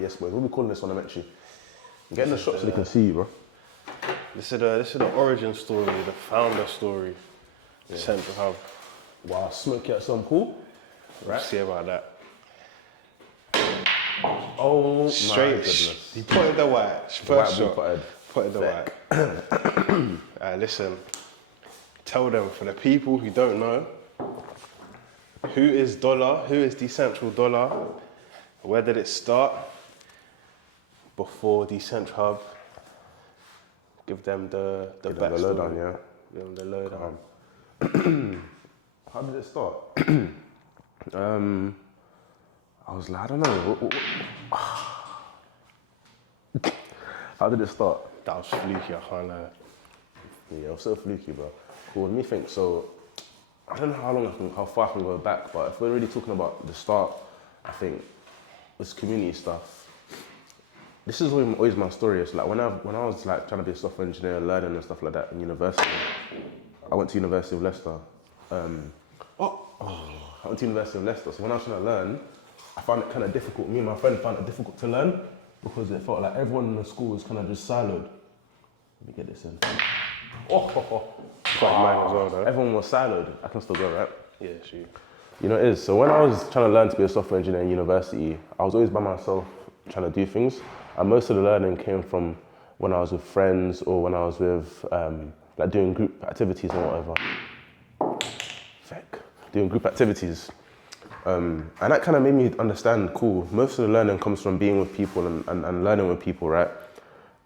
Yes, boys. We'll be calling this when I met you. Get in the shop so they can see you, bro. This is the origin story, the founder story. Yeah. DeCentral Hub. Wow, smoky at some pool. Right. We'll see about that. Oh Straight, my goodness. He potted the white. First shot. Potted the white. Listen, tell them, for the people who don't know, who is Dola? Who is DecentralDola? Where did it start? Before DeCentral Hub. Give them the backstory. The lowdown, yeah. Give them the lowdown. How did it start? I was like, I don't know. How did it start? That was fluky, I can't lie. Yeah, it was so fluky, bro. Cool, let me think. So, I don't know how far I can go back, but if we're really talking about the start, I think it's community stuff. This is always my story. It's like when I was like trying to be a software engineer, learning and stuff like that in university. I went to University of Leicester. I went to University of Leicester. So when I was trying to learn, I found it kind of difficult. Me and my friend found it difficult to learn because it felt like everyone in the school was kind of just siloed. Let me get this in. Mine as well, though. Everyone was siloed. I can still go, right? Yeah, sure. You know, it is. So when I was trying to learn to be a software engineer in university, I was always by myself trying to do things. And most of the learning came from when I was with friends or when I was with, like doing group activities and whatever. Doing group activities. And that kind of made me understand, cool, most of the learning comes from being with people and learning with people, right?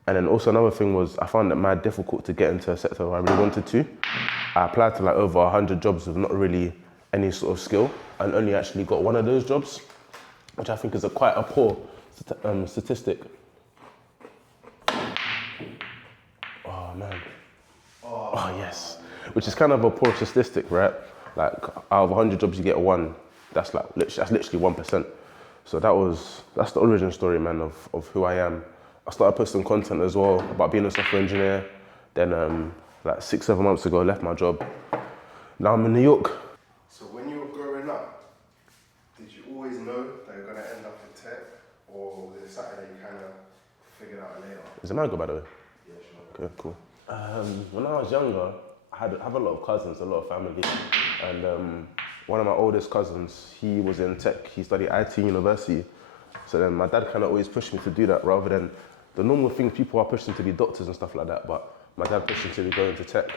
And then also another thing was I found it mad difficult to get into a sector where I really wanted to. I applied to like over 100 jobs with not really any sort of skill and only actually got one of those jobs, which I think is quite a poor statistic. Oh man. Oh yes. Which is kind of a poor statistic, right? Like out of 100 jobs you get one. That's literally 1%. So that's the origin story, man, of who I am. I started posting content as well about being a software engineer. Then like 6-7 months ago, I left my job. Now I'm in New York. So when you were growing up, did you always know that you're gonna end up in tech, or was it something that you kind of figured out later? Is it mango, by the way? Yeah, sure. Okay, cool. When I was younger, I have a lot of cousins, a lot of family, and one of my oldest cousins, he was in tech. He studied IT university. So then my dad kind of always pushed me to do that rather than the normal things people are pushing to be doctors and stuff like that. But my dad pushed me to go into tech,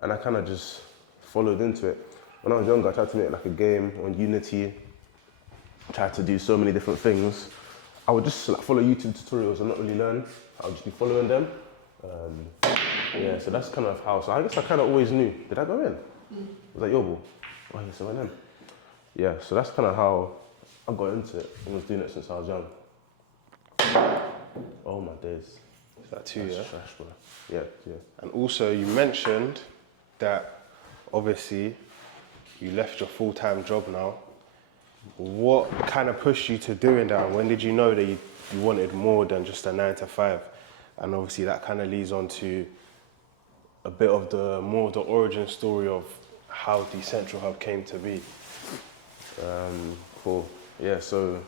and I kind of just followed into it. When I was younger, I tried to make like a game on Unity. Tried to do so many different things. I would just like follow YouTube tutorials and not really learn. I would just be following them. Yeah, so that's kind of how. So I guess I kind of always knew. Did I go in? Was that your ball? Oh, yes, I went in. Yeah, so that's kind of how I got into it. I was doing it since I was young. Oh my days. Is that too, that's trash, bro. Yeah. And also you mentioned that obviously you left your full-time job now. What kind of pushed you to doing that? And when did you know that you wanted more than just a 9 to 5? And obviously that kind of leads on to a bit of the origin story of how DeCentral Hub came to be. Cool. Yeah, so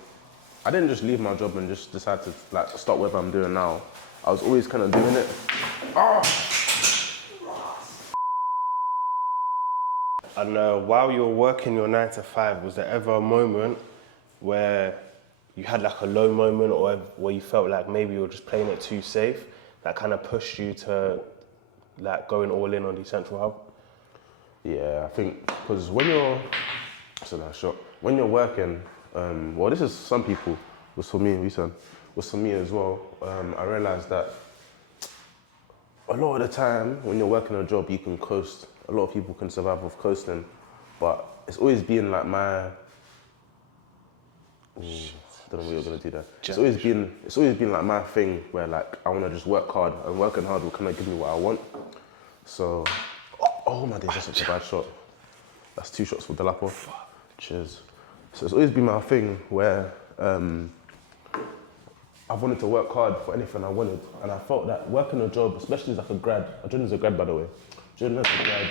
I didn't just leave my job and just decide to like start whatever I'm doing now. I was always kind of doing it. And while you were working your 9 to 5, was there ever a moment where you had like a low moment or where you felt like maybe you were just playing it too safe that kind of pushed you to like going all in on DeCentral Hub? Yeah, I think because when you're working, well, this is some people, was for me as well. I realized that a lot of the time when you're working a job, you can coast. A lot of people can survive off coasting, but it's always been like my. I don't know what you're gonna do there. It's always been like my thing where like I want to just work hard, and working hard will kind of give me what I want. So, oh my days, that's such a bad shot. That's 2 shots for Dola. Cheers. So it's always been my thing where I've wanted to work hard for anything I wanted, and I felt that working a job, especially as like a grad, I joined as a grad by the way. Joining as a grad,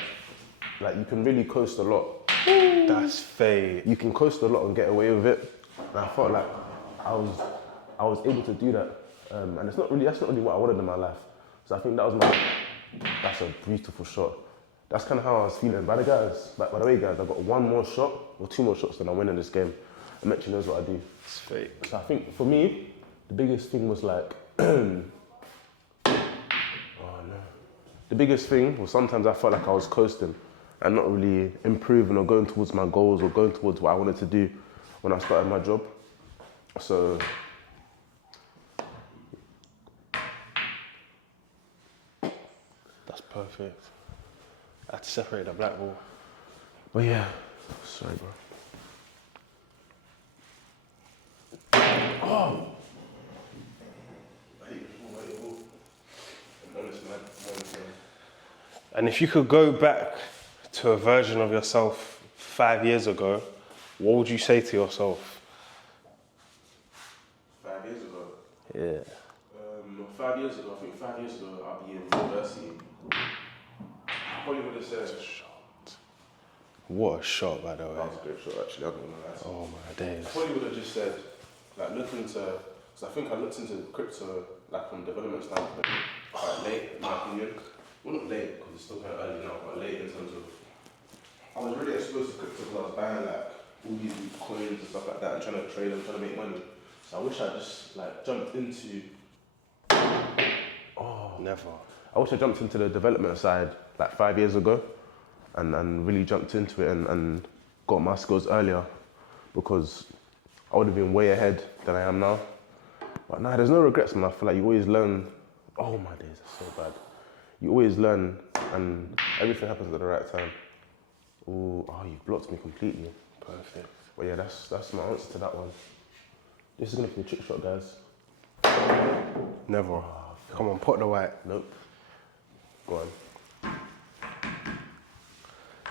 like you can really coast a lot. That's fake. You can coast a lot and get away with it. And I felt like I I was able to do that. And that's not really what I wanted in my life. So I think that's a beautiful shot. That's kind of how I was feeling. By the way, guys, I've got one more shot or two more shots, then I'm winning this game. And Metri knows what I do. It's fake. So I think for me, the biggest thing was like, the biggest thing was sometimes I felt like I was coasting and not really improving or going towards my goals or going towards what I wanted to do when I started my job. So, That's perfect. I had to separate the black ball. but yeah, sorry, bro. And if you could go back to a version of yourself 5 years ago, what would you say to yourself? 5 years ago? Yeah. 5 years ago, I think 5 years ago, I'll be in university. I probably would have said... What a shot, by the way. That was a great shot, actually. I'm not gonna lie to you. Oh my days. I probably would have just said, like, look into... Because I think I looked into crypto, like, from development standpoint, quite late, in my opinion. Well, not late, because it's still kind of early now, but late in terms of... I was really exposed to crypto because I was buying, like, all these coins and stuff like that and trying to trade them, trying to make money. So I wish I just, like, jumped into... Never. I wish I jumped into the development side like 5 years ago and really jumped into it and got my skills earlier, because I would have been way ahead than I am now. But nah, there's no regrets, man. I feel like you always learn. Oh my days, that's so bad. You always learn and everything happens at the right time. Ooh, oh, you blocked me completely. Perfect. But yeah, that's my answer to that one. This is gonna be a trick shot, guys. Never. Come on, pot the white. Nope. Go on.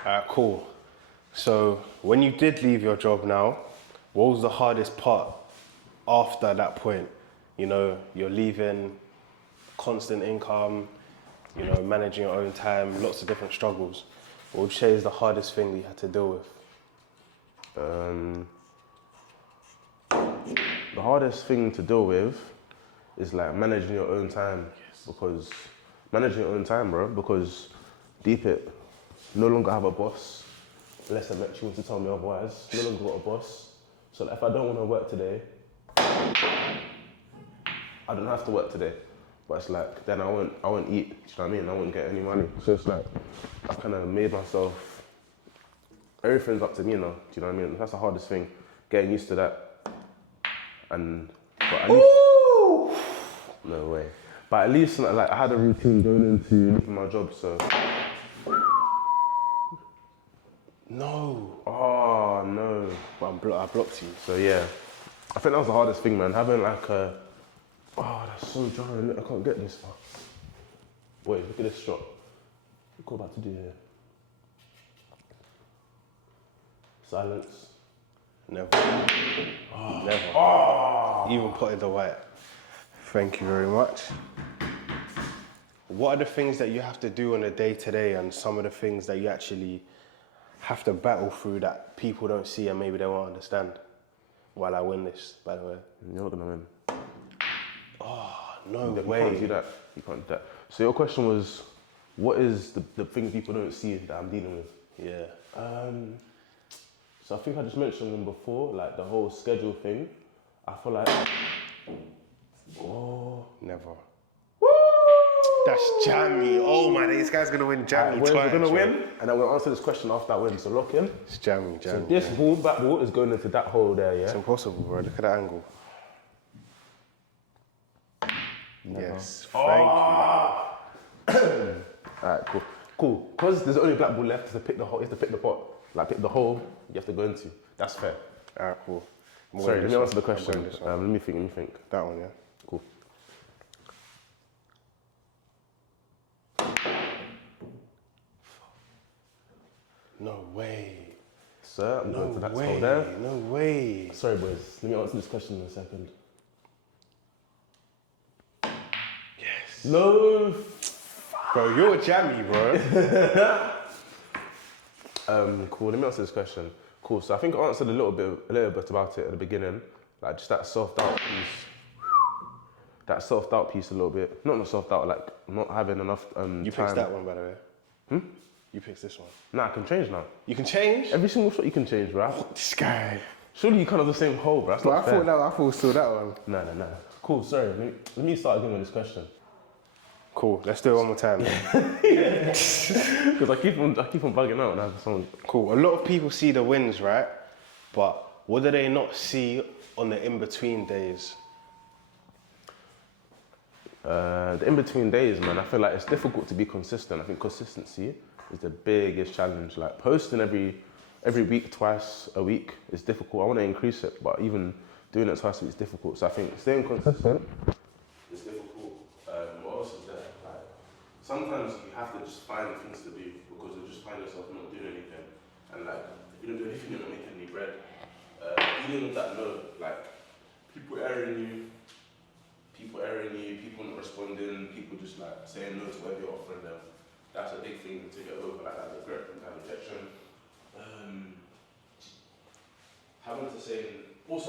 Alright, cool. So, when you did leave your job now, what was the hardest part after that point? You know, you're leaving, constant income, you know, managing your own time, lots of different struggles. What would you say is the hardest thing that you had to deal with? The hardest thing to deal with is like managing your own time. Because managing your own time, bro, because deep it, no longer have a boss, unless I met you want to tell me otherwise, no longer got a boss. So like, if I don't want to work today, I don't have to work today. But it's like, then I won't eat, do you know what I mean? I won't get any money. So it's like, I kind of made myself, everything's up to me now, do you know what I mean? That's the hardest thing, getting used to that. But at least, no way. But at least like I had a routine going into leaving my job, so. No. Oh no. But I blocked you. So yeah, I think that was the hardest thing, man. Having like a, oh, that's so jarring. Look, I can't get this far. Wait, look at this shot. What am I about to do here? Silence. Never. Never. Even potted the white. Thank you very much. What are the things that you have to do on a day-to-day and some of the things that you actually have to battle through that people don't see and maybe they won't understand while I win this, by the way? You're not gonna win. Oh, no You way. can't do that. You can't do that. So your question was, what is the things people don't see that I'm dealing with? Yeah. So I think I just mentioned them before, like the whole schedule thing. I feel like, Never. Woo! That's jammy. Oh man, this guy's gonna win jammy twice. We're gonna win, and I'm gonna answer this question after I win. So lock in. It's jammy. So this ball, back ball, is going into that hole there, yeah? It's impossible, bro. Look at that angle. Yes. Thank you. Alright, cool. Because there's only black ball left, you have to pick the hole, you have to pick the pot. Like pick the hole you have to go into. That's fair. Alright, cool. Sorry, let me answer the question. Let me think. That one, yeah. Cool. No way. Sir, I'm going to that way. hole there. No way. Sorry, boys. Let me answer this question in a second. Yes. No. Bro, you're jammy, bro. Cool. Let me answer this question. Cool. So I think I answered a little bit about it at the beginning, like just that self-doubt piece. that self-doubt piece a little bit. Not self-doubt, like not having enough You time. picked that one, by the way. You picked this one. Nah, I can change now. You can change? Every single shot you can change, bro. This guy. Surely you can't have the same hole, bro. That's But not fair. I thought still that one. Nah. Cool, sorry. Let me start again with this question. Cool, let's do it one more time. Because I keep on bugging out and I have someone. Cool, a lot of people see the wins, right? But what do they not see on the in-between days? The in-between days, man, I feel like it's difficult to be consistent. I think consistency is the biggest challenge. Like posting every week, twice a week is difficult. I want to increase it, but even doing it twice a week is difficult. So I think staying consistent is difficult. What else is there? Like sometimes you have to just find things to do because you just find yourself not doing anything, and like if you don't do anything, you're not making any bread. Dealing with that note, like people airing you, people not responding, people just like saying no to whatever you're offering them. That's a big thing to get over, like that regret and that rejection. Having to say no is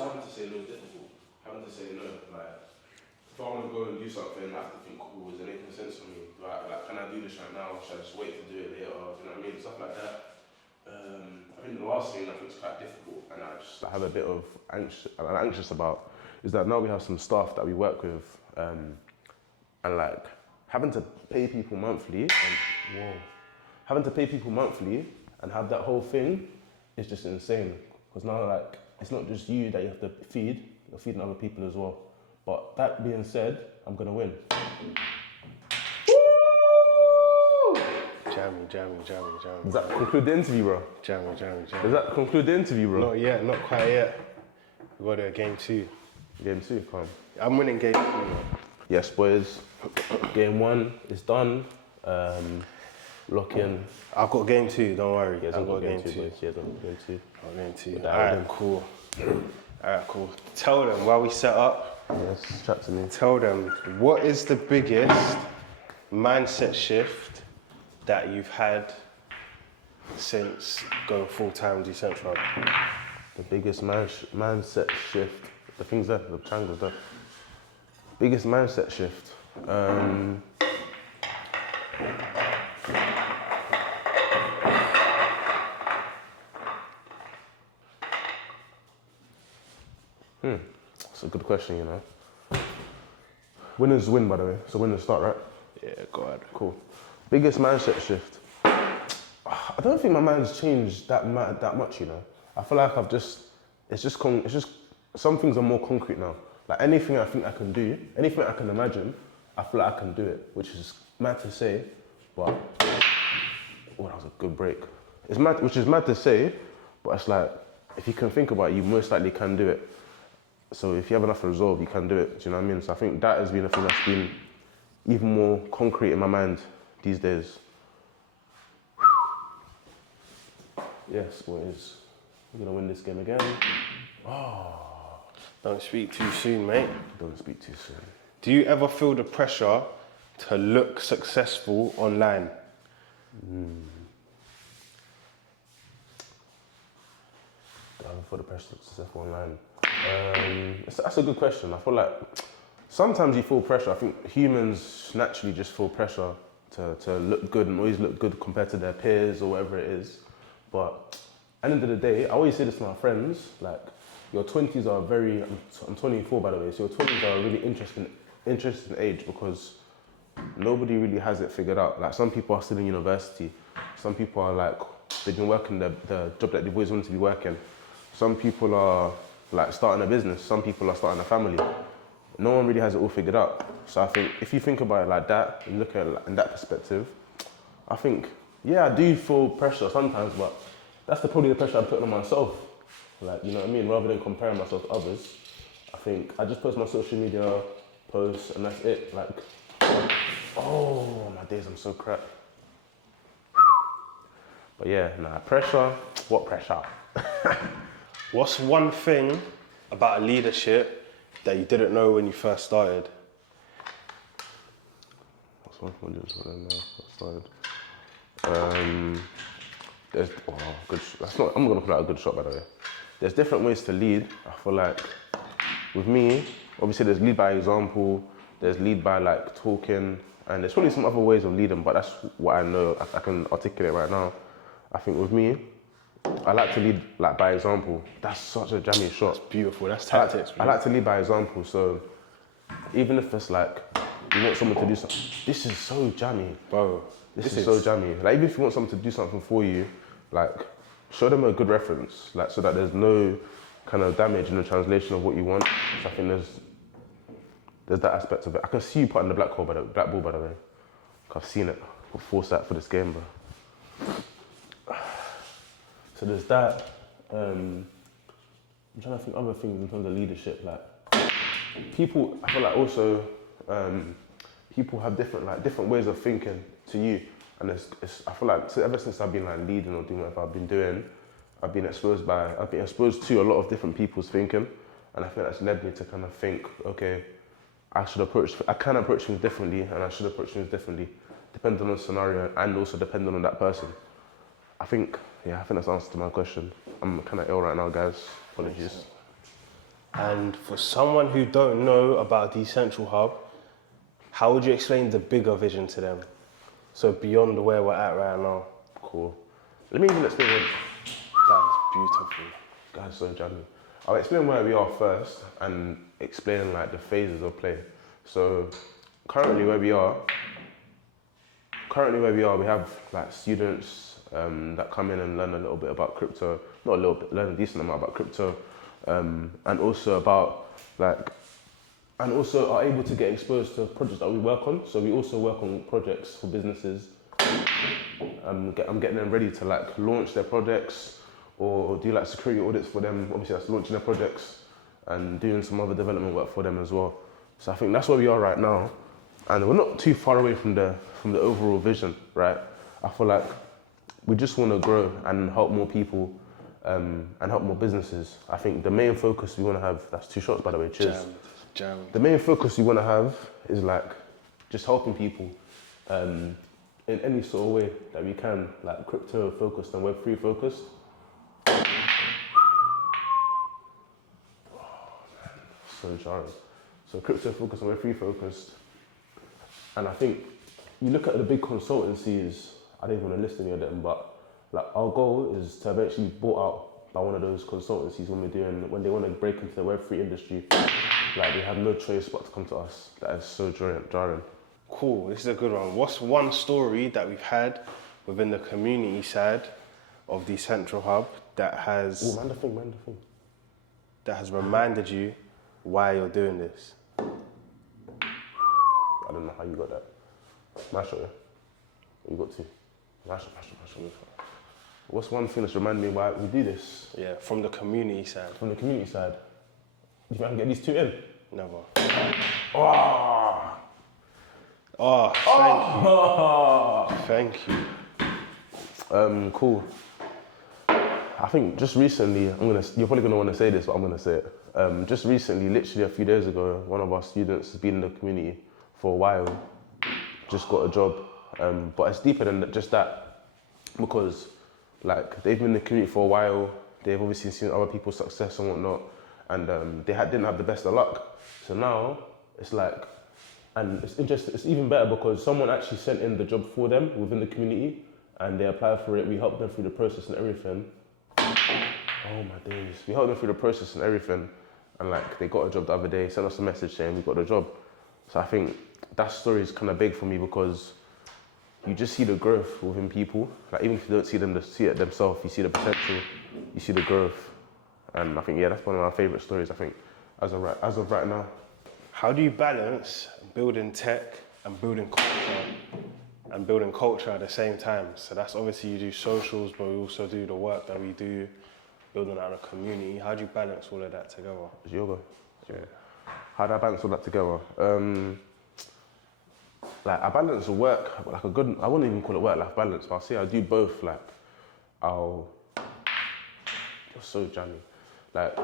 difficult. Having to say no, like if I want to go and do something, I have to think, cool, is it making sense for me? Can I do this right now? Should I just wait to do it later? Do you know what I mean? Stuff like that. I think the last thing I think is quite difficult, and I have a bit of I'm anxious about, is that now we have some staff that we work with, and like having to pay people monthly, and have that whole thing is just insane. Because now like it's not just you that you have to feed, you're feeding other people as well. But that being said, I'm gonna win. Jammy. Does that conclude the interview, bro? Jammy. Does that conclude the interview, bro? Not yet, not quite yet. We got a game 2. Game 2, come. I'm winning game 2. Yes, boys. Game 1 is done. Lock in. I've got game 2, don't worry. I've got game 2. Boys. Game 2. I've got game 2. Alright, cool. Tell them, while we set up, yes, chat to me. Tell them, what is the biggest mindset shift that you've had since going full-time DeCentral? The biggest mindset shift, the things there, the triangles there. Biggest mindset shift. That's a good question, you know. Winners win, by the way. So winners start, right? Yeah, go ahead. Cool. Biggest mindset shift. I don't think my mind's changed that much, you know. I feel like it's just some things are more concrete now. Like anything I think I can do, anything I can imagine, I feel like I can do it, which is mad to say, but that was a good break. It's mad, which is mad to say, but it's like if you can think about it, you most likely can do it. So if you have enough resolve, you can do it. Do you know what I mean? So I think that has been a thing that's been even more concrete in my mind these days. Yes, boys. We're gonna win this game again. Don't speak too soon, mate. Don't speak too soon. Do you ever feel the pressure to look successful online? Do I ever feel the pressure to be successful online? That's a good question. I feel like sometimes you feel pressure. I think humans naturally just feel pressure to look good and always look good compared to their peers or whatever it is. But at the end of the day, I always say this to my friends, like, your 20s are I'm 24 by the way, so your 20s are a really interesting age because nobody really has it figured out. Like some people are still in university, some people are like, they've been working the job that they've always wanted to be working. Some people are like starting a business, some people are starting a family. No one really has it all figured out. So I think if you think about it like that, and look at it in that perspective, I think, yeah, I do feel pressure sometimes, but that's probably the pressure I'm putting on myself. Like, you know what I mean? Rather than comparing myself to others, I think I just post my social media posts and that's it. Like, oh, my days, I'm so crap. But yeah, pressure, what pressure? What's one thing about leadership that you didn't know when you first started? What's one thing I didn't know when I first started? I'm gonna put out a good shot, by the way. There's different ways to lead. I feel like with me, obviously there's lead by example, There's lead by like talking, and there's probably some other ways of leading, but that's what I know. I can articulate right now. I think with me, I like to lead like by example. That's such a jammy shot. That's beautiful. That's tactics. I like to lead by example. So even if it's like you want someone to do something, this is so jammy, bro. This is so jammy. Like even if you want someone to do something for you, like show them a good reference, like so that there's no kind of damage in the translation of what you want. So I think there's that aspect of it. I can see you putting the black ball by the way. I've seen it. Got foresight for this game, bro. So there's that. I'm trying to think other things in terms of leadership. Like people, I feel like also people have different ways of thinking to you, and I feel like ever since I've been like leading or doing whatever I've been doing, I've been exposed to a lot of different people's thinking, and I think that's led me to kind of think, okay, I can approach things differently, and I should approach things differently, depending on the scenario and also depending on that person. I think that's the answer to my question. I'm kind of ill right now, guys. Apologies. And for someone who don't know about DeCentral Hub, how would you explain the bigger vision to them? So beyond where we're at right now. Cool. Let me even explain what... That is beautiful. That's so jammy. I'll explain where we are first and explain like the phases of play. So currently where we are, we have like students that come in and learn a little bit about crypto, not a little bit, learn a decent amount about crypto, and also are able to get exposed to projects that we work on. So we also work on projects for businesses. I'm getting them ready to like launch their projects or do like security audits for them. Obviously that's launching their projects and doing some other development work for them as well. So I think that's where we are right now. And we're not too far away from the overall vision, right? I feel like we just want to grow and help more people and help more businesses. I think the main focus we want to have, that's 2 shots by the way, cheers. Jammed. The main focus we want to have is like just helping people in any sort of way that we can, like crypto focused and Web3 focused. So jarring. So crypto focused and Web3 focused. And I think you look at the big consultancies, I don't even want to list any of them, but like our goal is to eventually be bought out by one of those consultancies when they want to break into the Web3 industry. Like they have no choice but to come to us. That is so jarring. Cool, this is a good one. What's one story that we've had within the community side of the DeCentral Hub that has that has reminded you why you're doing this? I don't know how you got that. Mash it, yeah? You got to. Mash it. What's one thing that's reminded me why we do this? Yeah, from the community side. From the community side. Do you think I can get these 2 in? Never. Thank you. Cool. I think just recently, you're probably gonna want to say this, but I'm gonna say it. Just recently, literally a few days ago, one of our students has been in the community for a while, just got a job, but it's deeper than just that, because like they've been in the community for a while, they've obviously seen other people's success and whatnot, and they didn't have the best of luck. So now it's like, and it's interesting, it's even better because someone actually sent in the job for them within the community and they applied for it, we helped them through the process and everything. Oh my days. We helped them through the process and everything, and like they got a job the other day, sent us a message saying we got the job. So I think that story is kind of big for me because you just see the growth within people. Like even if you don't see it themselves, you see the potential, you see the growth. And I think, that's one of my favorite stories, I think, as of right now. How do you balance building tech and building culture at the same time? So that's obviously you do socials, but we also do the work that we do, building out a community. How do you balance all of that together? It's yoga. Yeah. How do I balance all that together? Like I balance the work, like I wouldn't even call it work-life balance, but I'll say I do both. Like it's so jammy. Like,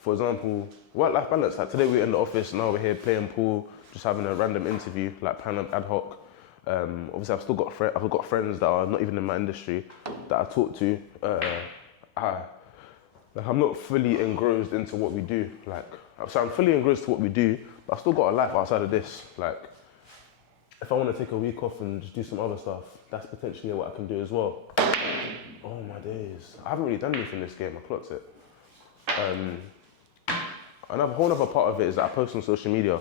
for example, work-life balance. Like today we're in the office, now we're here playing pool, just having a random interview, like planned ad hoc. Obviously, I've got friends that are not even in my industry that I talk to. I'm not fully engrossed into what we do. Like So I'm fully engrossed to what we do, but I still got a life outside of this. Like, if I want to take a week off and just do some other stuff, that's potentially what I can do as well. Oh my days. I haven't really done anything this game, I clocked it. Another whole other part of it is that I post on social media.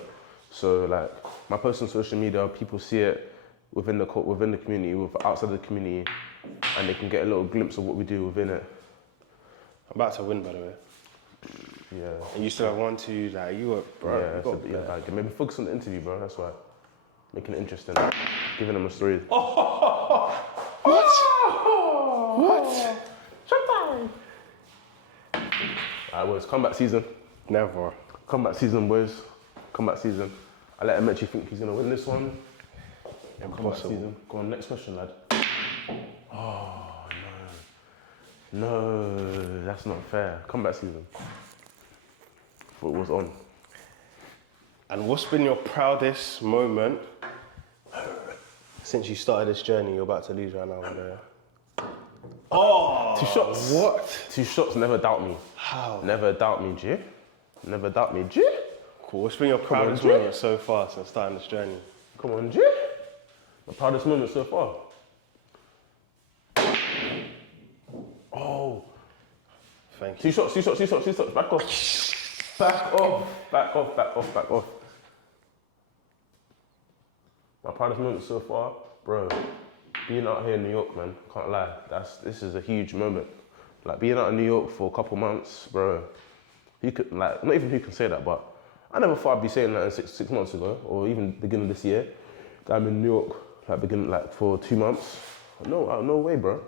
So like, my post on social media, people see it within the community, outside the community, and they can get a little glimpse of what we do within it. I'm about to win, by the way. Yeah. And you still have 1, 2, like, you were, bro. Yeah, like, maybe focus on the interview, bro, that's why. Making it interesting, giving them a story. What? Showtime! Alright, boys, comeback season. Never. Comeback season, boys. Comeback season. I let him actually think he's gonna win this one. Comeback season. Go on, next question, lad. Oh, no. No, that's not fair. Comeback season. Thought it was on. And what's been your proudest moment since you started this journey? You're about to lose right now. Oh! 2 shots. What? 2 shots, never doubt me. How? Never doubt me, G. Never doubt me, G. Cool. What's been your proudest moment so far since starting this journey? Come on, G. My proudest moment so far. Oh. Thank Two you. shots. Back off. Back off. My proudest moment so far, bro. Being out here in New York, man, can't lie. This is a huge moment. Like, being out in New York for a couple months, bro. You could, like, not even who can say that, but I never thought I'd be saying that six months ago, or even beginning of this year. That I'm in New York, for 2 months. No way, bro.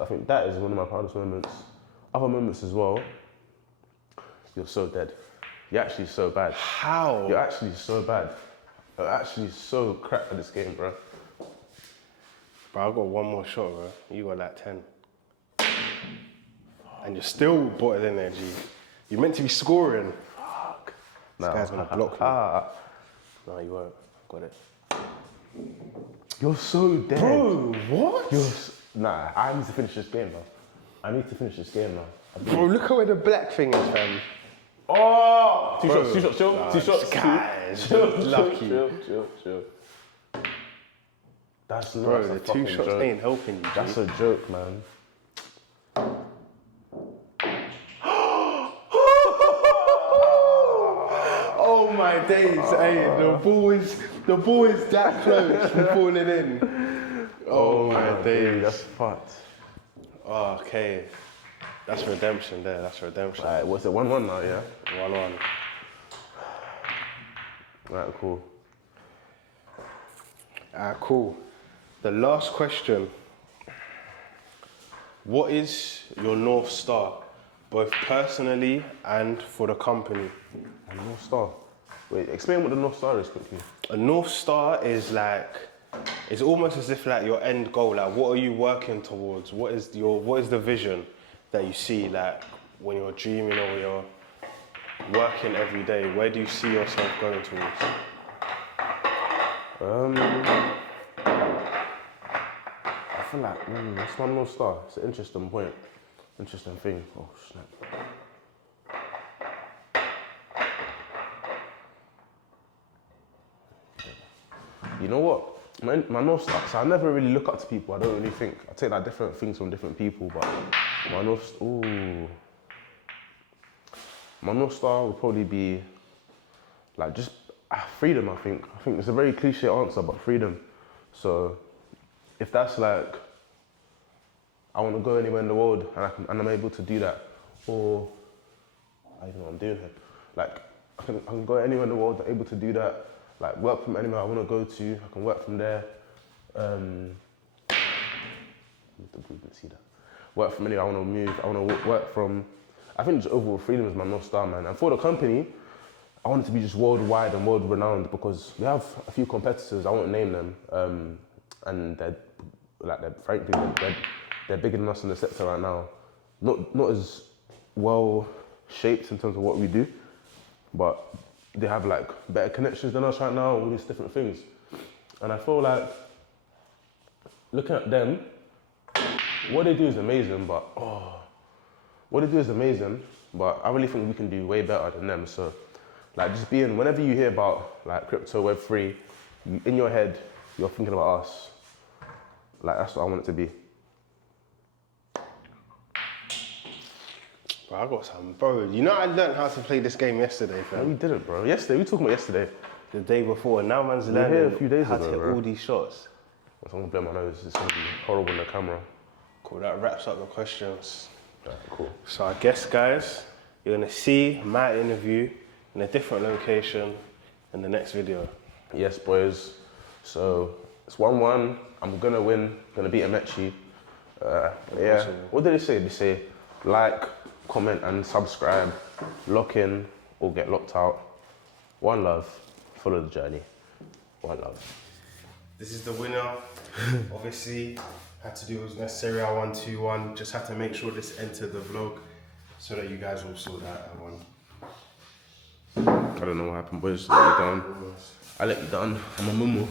I think that is one of my proudest moments. Other moments as well. You're so dead. You're actually so bad. How? You're actually so bad. You're actually so crap at this game, bro. Bro, I got 1 more shot, bro. You got like 10. And you're still bottling there, G. You're meant to be scoring. Fuck. This guy's gonna block me. No, you won't. Got it. You're so dead. Bro, what? Nah, I need to finish this game, bro. I need to finish this game now. Bro, look at where the black thing is, fam. Oh! Two Bro. shots, chill. Nah, Two shots. guys, lucky. Chill. That's not Bro, a the 2 fucking shots joke. ain't helping you, G. That's a joke, man. Oh my days, hey, the ball is that close from falling in. Oh my days. That's fucked. Oh, okay. That's redemption there, Right, what's it, 1-1 now, yeah? 1-1. Right, cool. Cool. The last question. What is your North Star, both personally and for the company? A North Star. Wait, explain what the North Star is quickly. A North Star is like, it's almost as if like your end goal, like what are you working towards? What is the vision that you see, like when you're dreaming or you're working every day? Where do you see yourself going towards? I feel like, that's my North Star. It's an interesting point. Interesting thing. Oh, snap. You know what? My North Star, so I never really look up to people. I don't really think. I take like different things from different people, but my North Star would probably be like just freedom, I think. I think it's a very cliche answer, but freedom. So if that's like, I want to go anywhere in the world and I'm able to do that, or I don't know what I'm doing here. Like I can go anywhere in the world, I'm able to do that. Like work from anywhere I want to go to, I can work from there. See that. Work from anywhere I want to move, I want to work from. I think just overall freedom is my North Star, man. And for the company, I want it to be just worldwide and world renowned because we have a few competitors, I won't name them, and they're bigger than us in the sector right now. Not as well shaped in terms of what we do, but they have like better connections than us right now, all these different things. And I feel like looking at them, what they do is amazing, but I really think we can do way better than them. So Like just being, whenever you hear about like crypto, Web3, in your head, you're thinking about us. Like that's what I want it to be. Bro, I got some, bro. You know I learned how to play this game yesterday, fam. No, we didn't, bro. Yesterday, we talking about yesterday. The day before, now man's here learning a few days how ago, to hit bro. all these shots. If I'm gonna blow my nose, it's gonna be horrible in the camera. Cool, that wraps up the questions. Alright, cool. So I guess, guys, you're gonna see my interview in a different location in the next video. Yes, boys. So it's 1-1. I'm gonna win. Gonna beat Amechi. Yeah. What did they say? They say like, comment, and subscribe. Lock in or get locked out. One love. Follow the journey. One love. This is the winner. Obviously, had to do what was necessary. I won 2-1. Just had to make sure this entered the vlog so that you guys all saw that I won. I don't know what happened, boys. Let you down. I let you down. I'm a mumu.